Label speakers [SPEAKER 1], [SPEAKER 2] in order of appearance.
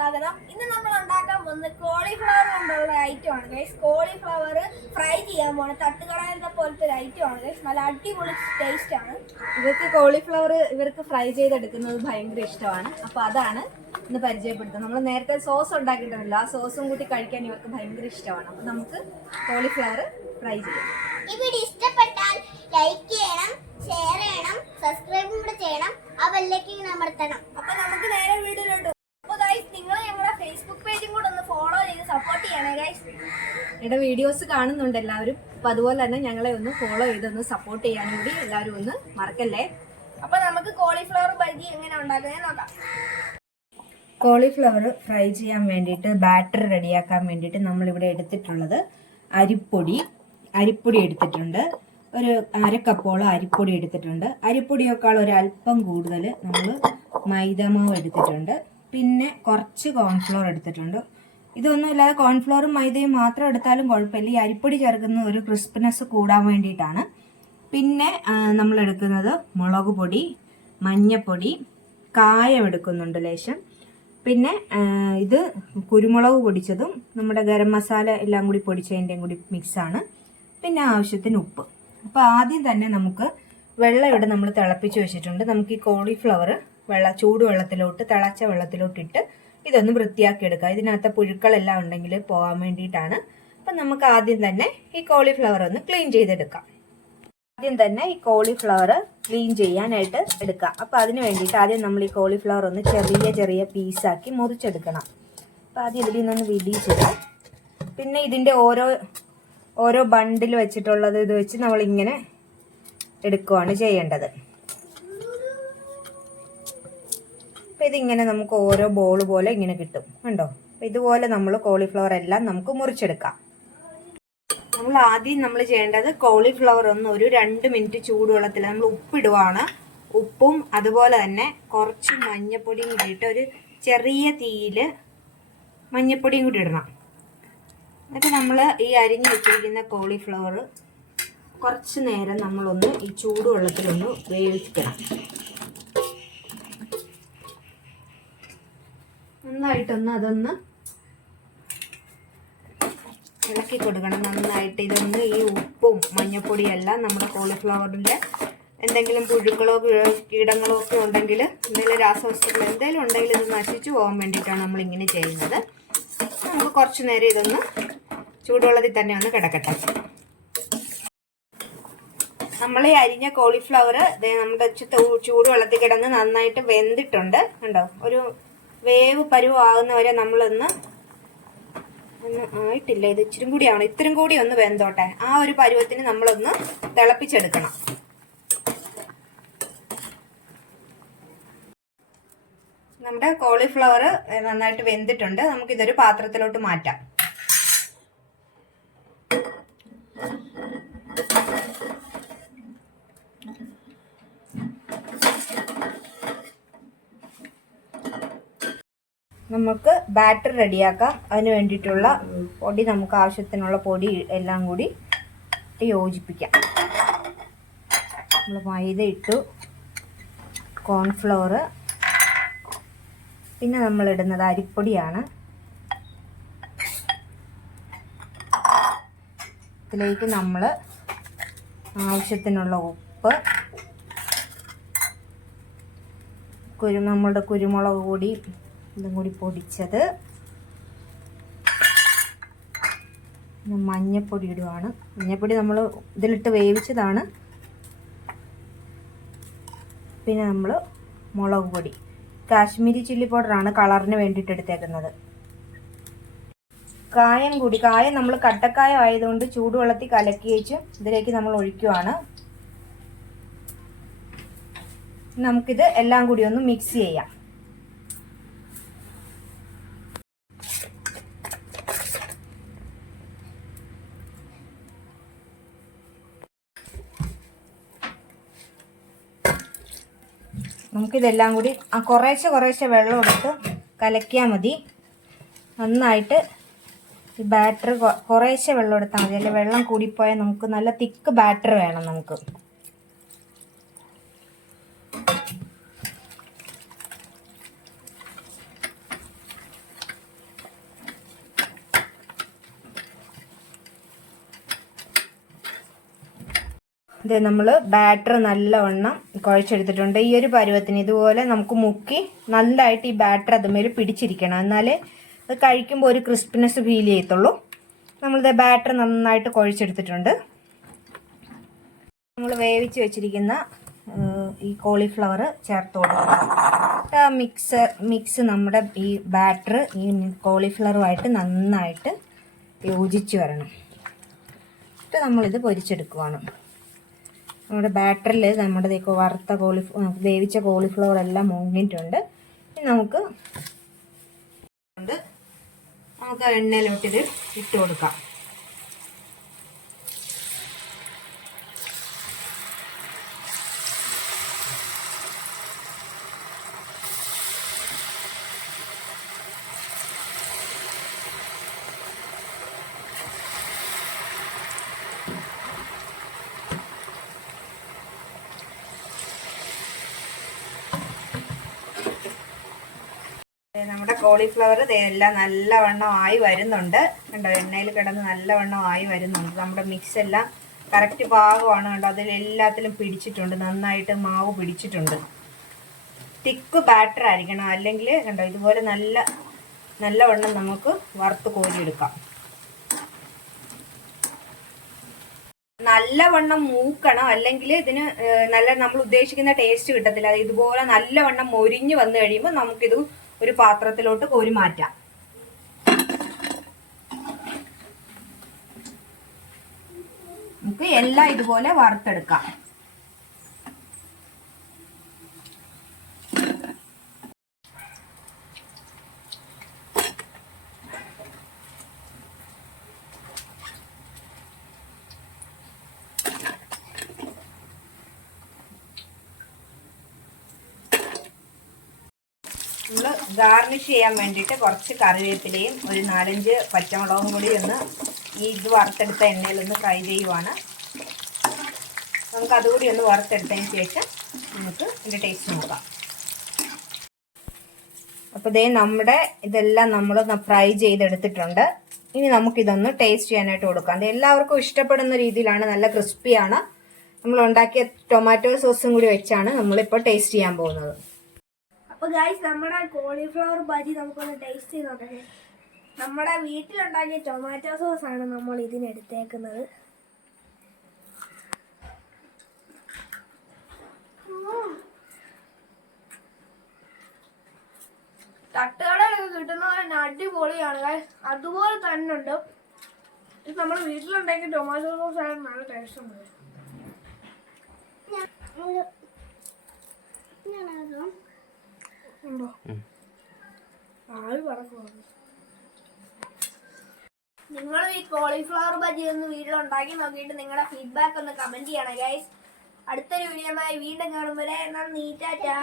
[SPEAKER 1] സ്വാഗതം ഇന്ന് നമ്മൾ ഉണ്ടാക്കാൻ പോകുന്നത് കോളിഫ്ലവർ കൊണ്ടുള്ള ഐറ്റം ആണ് ഗൈസ് കോളിഫ്ലവർ ഫ്രൈ ചെയ്യാൻ പോണ തട്ടുകളത്തെ പോലത്തെ ഒരു ഐറ്റം ആണ് ഗൈസ് നല്ല അടിപൊളി ടേസ്റ്റ് ആണ്.
[SPEAKER 2] ഇവർക്ക് കോളിഫ്ലവർ ഇവർക്ക് ഫ്രൈ ചെയ്തെടുക്കുന്നത് ഭയങ്കര ഇഷ്ടമാണ്. അപ്പൊ അതാണ് ഇന്ന് പരിചയപ്പെടുത്തുന്നത്. നമ്മൾ നേരത്തെ സോസ് ഉണ്ടാക്കിയിട്ടുണ്ടല്ലോ. ആ സോസും കൂട്ടി കഴിക്കാൻ ഇവർക്ക് ഭയങ്കര ഇഷ്ടമാണ്. അപ്പൊ നമുക്ക് കോളിഫ്ലവർ ഫ്രൈ ചെയ്യാം.
[SPEAKER 3] ഈ വീഡിയോ ഇഷ്ടപ്പെട്ടാൽ ലൈക്ക് ചെയ്യണം ഷെയർ ചെയ്യണം സബ്സ്ക്രൈബ് കൂടെ ചെയ്യണം ആ ബെല്ലേക്ക് അമർത്തണം.
[SPEAKER 1] അപ്പൊ നമുക്ക് നേരെ വീഡിയോയിലോട്ട് പോകാം. അപ്പൊ ഗൈസ് നിങ്ങൾ ഞങ്ങളുടെ ഫേസ്ബുക്ക് പേജും കൂടെ ഒന്ന് ഫോളോ ചെയ്ത്
[SPEAKER 2] ഇവിടെ വീഡിയോസ് കാണുന്നുണ്ട് എല്ലാവരും. അപ്പൊ അതുപോലെ തന്നെ ഞങ്ങളെ ഒന്ന് ഫോളോ ചെയ്തൊന്ന് സപ്പോർട്ട് ചെയ്യാനും കൂടി എല്ലാവരും ഒന്ന് മറക്കല്ലേ?
[SPEAKER 1] അപ്പൊ നമുക്ക് കോളിഫ്ലവർ ബജി എങ്ങനെ ഉണ്ടാക്കുന്നത് നോക്കാം.
[SPEAKER 2] കോളിഫ്ലവർ ഫ്രൈ ചെയ്യാൻ വേണ്ടിയിട്ട് ബാറ്റർ റെഡിയാക്കാൻ വേണ്ടിയിട്ട് നമ്മളിവിടെ എടുത്തിട്ടുള്ളത് അരിപ്പൊടി അരിപ്പൊടി എടുത്തിട്ടുണ്ട്. ഒരു അര കപ്പോളം അരിപ്പൊടി എടുത്തിട്ടുണ്ട്. അരിപ്പൊടിയേക്കാൾ ഒരു അല്പം കൂടുതൽ നമ്മൾ മൈദമാവ് എടുത്തിട്ടുണ്ട്. പിന്നെ കുറച്ച് കോൺഫ്ലോർ എടുത്തിട്ടുണ്ട്. ഇതൊന്നും ഇല്ലാതെ കോൺഫ്ലോറും മൈദയും മാത്രം എടുത്താലും കുഴപ്പമില്ല. ഈ അരിപ്പൊടി ചേർക്കുന്ന ഒരു ക്രിസ്പിനെസ് കൂടാൻ വേണ്ടിയിട്ടാണ്. പിന്നെ നമ്മൾ എടുക്കുന്നത് മുളക് പൊടി മഞ്ഞപ്പൊടി കായം എടുക്കുന്നുണ്ട് ലേശം. പിന്നെ ഇത് കുരുമുളക് പൊടിച്ചതും നമ്മുടെ ഗരം മസാല എല്ലാം കൂടി പൊടിച്ചതിന്റെയും കൂടി മിക്സാണ്. പിന്നെ ആവശ്യത്തിന് ഉപ്പ്. അപ്പോൾ ആദ്യം തന്നെ നമുക്ക് വെള്ളം ഇവിടെ നമ്മൾ തിളപ്പിച്ച് വെച്ചിട്ടുണ്ട്. നമുക്ക് ഈ കോളിഫ്ലവർ വെള്ള ചൂടുവെള്ളത്തിലോട്ട് തിളച്ച വെള്ളത്തിലോട്ട് ഇട്ട് ഇതൊന്ന് വൃത്തിയാക്കി എടുക്കുക. ഇതിനകത്ത് പുഴുക്കളെല്ലാം ഉണ്ടെങ്കിൽ പോകാൻ വേണ്ടിയിട്ടാണ്. അപ്പം നമുക്ക് ആദ്യം തന്നെ ഈ കോളിഫ്ലവർ ഒന്ന് ക്ലീൻ ചെയ്തെടുക്കാം. ആദ്യം തന്നെ ഈ കോളിഫ്ലവർ ക്ലീൻ ചെയ്യാനായിട്ട് എടുക്കാം. അപ്പം അതിന് വേണ്ടിയിട്ട് ആദ്യം നമ്മൾ ഈ കോളിഫ്ലവർ ഒന്ന് ചെറിയ ചെറിയ പീസാക്കി മുറിച്ചെടുക്കണം. അപ്പം ആദ്യം ഇതിൽ നിന്നൊന്ന് വിടിയിച്ചിടാം പിന്നെ ഇതിന്റെ ഓരോ ഓരോ ബണ്ടിൽ വെച്ചിട്ടുള്ളത് ഇത് വെച്ച് നമ്മളിങ്ങനെ എടുക്കുവാണ് ചെയ്യേണ്ടത്. അപ്പം ഇതിങ്ങനെ നമുക്ക് ഓരോ ബോൾ പോലെ ഇങ്ങനെ കിട്ടും. കണ്ടോ? ഇതുപോലെ നമ്മൾ കോളിഫ്ലവർ എല്ലാം നമുക്ക് മുറിച്ചെടുക്കാം. നമ്മൾ ആദ്യം നമ്മൾ ചെയ്യേണ്ടത് കോളിഫ്ലവർ ഒന്ന് ഒരു രണ്ട് മിനിറ്റ് ചൂടുവെള്ളത്തിൽ നമ്മൾ ഉപ്പിടുവാണ്. ഉപ്പും അതുപോലെ തന്നെ കുറച്ച് മഞ്ഞപ്പൊടിയും ഇട്ട് ഒരു ചെറിയ തീയിൽ മഞ്ഞപ്പൊടിയും കൂടി ഇടണം. എന്നിട്ട് നമ്മൾ ഈ അരിഞ്ഞ് വെച്ചിരിക്കുന്ന കോളിഫ്ലവർ കുറച്ച് നേരം നമ്മളൊന്ന് ഈ ചൂടുവെള്ളത്തിലൊന്ന് വേവിക്കണം. നന്നായിട്ടൊന്ന് അതൊന്ന് ഇളക്കി കൊടുക്കണം. നന്നായിട്ട് ഇതൊന്ന് ഈ ഉപ്പും മഞ്ഞപ്പൊടിയും എല്ലാം നമ്മുടെ കോളിഫ്ലവറിന്റെ എന്തെങ്കിലും പുഴുക്കളോ കീടങ്ങളോ ഒക്കെ ഉണ്ടെങ്കിൽ എന്തെങ്കിലും രാസവസ്തുക്കൾ എന്തെങ്കിലും ഉണ്ടെങ്കിൽ ഇത് നശിച്ചു പോകാൻ വേണ്ടിയിട്ടാണ് നമ്മളിങ്ങനെ ചെയ്യുന്നത്. നമുക്ക് കുറച്ച് നേരം ഇതൊന്ന് ചൂടുവെള്ളത്തിൽ തന്നെ ഒന്ന് കിടക്കട്ടെ. നമ്മൾ ഈ അരിഞ്ഞ കോളിഫ്ലവർ നമ്മുടെ ചൂടുവെള്ളത്തിൽ കിടന്ന് നന്നായിട്ട് വെന്തിട്ടുണ്ട്. കണ്ടോ? ഒരു വേവ് പരുവാകുന്നവരെ നമ്മളൊന്ന് ഒന്ന് ആയിട്ടില്ല ഇത് ഇച്ചിരി കൂടിയാണ്. ഇത്രയും കൂടി ഒന്ന് വെന്തോട്ടെ. ആ ഒരു പരുവത്തിന് നമ്മളൊന്ന് തിളപ്പിച്ചെടുക്കണം. നമ്മുടെ കോളിഫ്ലവർ നന്നായിട്ട് വെന്തിട്ടുണ്ട്. നമുക്കിതൊരു പാത്രത്തിലോട്ട് മാറ്റാം. നമുക്ക് ബാറ്റർ റെഡിയാക്കാം അതിന് വേണ്ടിയിട്ടുള്ള പൊടി നമുക്ക് ആവശ്യത്തിനുള്ള പൊടി എല്ലാം കൂടി യോജിപ്പിക്കാം. നമ്മൾ മൈദ ഇട്ടു. കോൺഫ്ലവർ പിന്നെ നമ്മൾ ഇടുന്നത് അരിപ്പൊടിയാണ്. ഇതിലേക്ക് നമ്മൾ ആവശ്യത്തിനുള്ള ഉപ്പ് കുരു നമ്മളുടെ കുരുമുളക് പൊടി ഇതും കൂടി പൊടിച്ചത്. മഞ്ഞപ്പൊടി ഇടുവാണ്. മഞ്ഞപ്പൊടി നമ്മൾ ഇതിലിട്ട് വേവിച്ചതാണ്. പിന്നെ നമ്മൾ മുളക് പൊടി. കാശ്മീരി ചില്ലി പൗഡറാണ് കളറിന് വേണ്ടിയിട്ട് എടുത്തേക്കുന്നത്. കായം കൂടി. കായം നമ്മൾ കട്ടക്കായം ആയതുകൊണ്ട് ചൂടുവെള്ളത്തിൽ കലക്കി വെച്ച് ഇതിലേക്ക് നമ്മൾ ഒഴിക്കുവാണ്. നമുക്കിത് എല്ലാം കൂടി ഒന്ന് മിക്സ് ചെയ്യാം. നമുക്കിതെല്ലാം കൂടി ആ കുറേശ്ശെ കുറേശ്ശെ വെള്ളം എടുത്ത് കലക്കിയാൽ മതി. നന്നായിട്ട് ഈ ബാറ്റർ കുറേശ്ശെ വെള്ളം എടുത്താൽ മതി. അല്ലെങ്കിൽ വെള്ളം കൂടിപ്പോയാൽ നമുക്ക് നല്ല തിക്ക് ബാറ്റർ വേണം നമുക്ക്. ഇത് നമ്മൾ ബാറ്റർ നല്ലവണ്ണം കുഴച്ചെടുത്തിട്ടുണ്ട്. ഈ ഒരു പരുവത്തിന് ഇതുപോലെ നമുക്ക് മുക്കി നല്ലതായിട്ട് ഈ ബാറ്റർ അതുമേൽ പിടിച്ചിരിക്കണം. എന്നാലേ അത് കഴിക്കുമ്പോൾ ഒരു ക്രിസ്പിനെസ് ഫീൽ ചെയ്യത്തുള്ളൂ. നമ്മളിത് ബാറ്റർ നന്നായിട്ട് കുഴച്ചെടുത്തിട്ടുണ്ട്. നമ്മൾ വേവിച്ച് വെച്ചിരിക്കുന്ന ഈ കോളിഫ്ലവർ ചേർത്ത് കൊടുക്കുക ആ മിക്സ് മിക്സ് നമ്മുടെ ഈ ബാറ്റർ ഈ കോളിഫ്ലവറുമായിട്ട് നന്നായിട്ട് യോജിച്ച് വരണം. എന്നിട്ട് നമ്മളിത് പൊരിച്ചെടുക്കുവാണ്. നമ്മുടെ ബാറ്ററിൽ നമ്മുടെ വറുത്ത കോളി വേവിച്ച കോളിഫ്ലവർ എല്ലാം മുങ്ങിയിട്ടുണ്ട് നമുക്ക്. നമുക്ക് എണ്ണയിലോട്ടിത് ഇട്ട് കൊടുക്കാം ദേ നമ്മുടെ കോളിഫ്ലവർ എല്ലാം നല്ലവണ്ണം ആയി വരുന്നുണ്ട്. കണ്ടോ എണ്ണയിൽ കിടന്ന് നല്ലവണ്ണം ആയി വരുന്നുണ്ട്. നമ്മുടെ മിക്സ് എല്ലാം കറക്റ്റ് പാകമാണ് കണ്ടോ. അതിൽ എല്ലാത്തിലും പിടിച്ചിട്ടുണ്ട്. നന്നായിട്ട് മാവ് പിടിച്ചിട്ടുണ്ട്. തിക്ക് ബാറ്റർ ആയിരിക്കണം. അല്ലെങ്കിൽ കണ്ടോ ഇതുപോലെ നല്ല നല്ലവണ്ണം നമുക്ക് വറുത്ത് കോരിയെടുക്കാം. നല്ലവണ്ണം മൂക്കണം. അല്ലെങ്കിൽ ഇതിന് നല്ല നമ്മൾ ഉദ്ദേശിക്കുന്ന ടേസ്റ്റ് കിട്ടത്തില്ല. ഇതുപോലെ നല്ലവണ്ണം മൊരിഞ്ഞ് വന്നു കഴിയുമ്പോൾ നമുക്കിത് ഒരു പാത്രത്തിലോട്ട് കോരി മാറ്റാം. നമുക്ക് എല്ലാം ഇതുപോലെ വറുത്തെടുക്കാം. നമ്മൾ ഗാർണിഷ് ചെയ്യാൻ വേണ്ടിയിട്ട് കുറച്ച് കറിവേപ്പിലയും ഒരു നാലഞ്ച് പച്ചമുളകും കൂടി ഒന്ന് ഈ ഇത് വറുത്തെടുത്ത എണ്ണയിലൊന്ന് ഫ്രൈ ചെയ്യുവാണ്. നമുക്ക് അതുകൂടി ഒന്ന് വറുത്തെടുത്തതിന് ശേഷം നമുക്ക് ഇതിന്റെ ടേസ്റ്റ് നോക്കാം. അപ്പോൾ ഇതേ നമ്മുടെ ഇതെല്ലാം നമ്മൾ ഫ്രൈ ചെയ്തെടുത്തിട്ടുണ്ട്. ഇനി നമുക്കിതൊന്ന് ടേസ്റ്റ് ചെയ്യാനായിട്ട് കൊടുക്കാം. അത് എല്ലാവർക്കും ഇഷ്ടപ്പെടുന്ന രീതിയിലാണ് നല്ല ക്രിസ്പിയാണ്. നമ്മൾ ഉണ്ടാക്കിയ ടൊമാറ്റോ സോസും കൂടി വെച്ചാണ് നമ്മളിപ്പോൾ ടേസ്റ്റ് ചെയ്യാൻ പോകുന്നത്.
[SPEAKER 1] അപ്പൊ ഗൈസ് നമ്മുടെ കോളിഫ്ലവർ ബജി നമുക്കൊന്ന് ടേസ്റ്റ് ചെയ്ത് നോക്കാം നമ്മുടെ വീട്ടിലുണ്ടാക്കിയ ടൊമാറ്റോ സോസ് ആണ് നമ്മൾ ഇതിനെടുത്തേക്കുന്നത് തട്ടുകടയിലൊക്കെ കിട്ടുന്ന അടിപൊളിയാണ്. അതുപോലെ തന്നെ ഉണ്ട് ഇത് നമ്മൾ വീട്ടിലുണ്ടാക്കിയ ടൊമാറ്റോ സോസ് ആണ് നല്ല ടേസ്റ്റ് ഉണ്ട് ഞാൻ നിങ്ങൾ ഈ കോളിഫ്ലവർ ബജി ഒന്ന് വീട്ടിൽ ഉണ്ടാക്കി നോക്കിയിട്ട് നിങ്ങളുടെ ഫീഡ്ബാക്ക് ഒന്ന് കമന്റ് ചെയ്യണം ഗൈസ് അടുത്തൊരു വീഡിയോ വീണ്ടും കാണുമ്പോൾ നന്ദി ടാറ്റാ.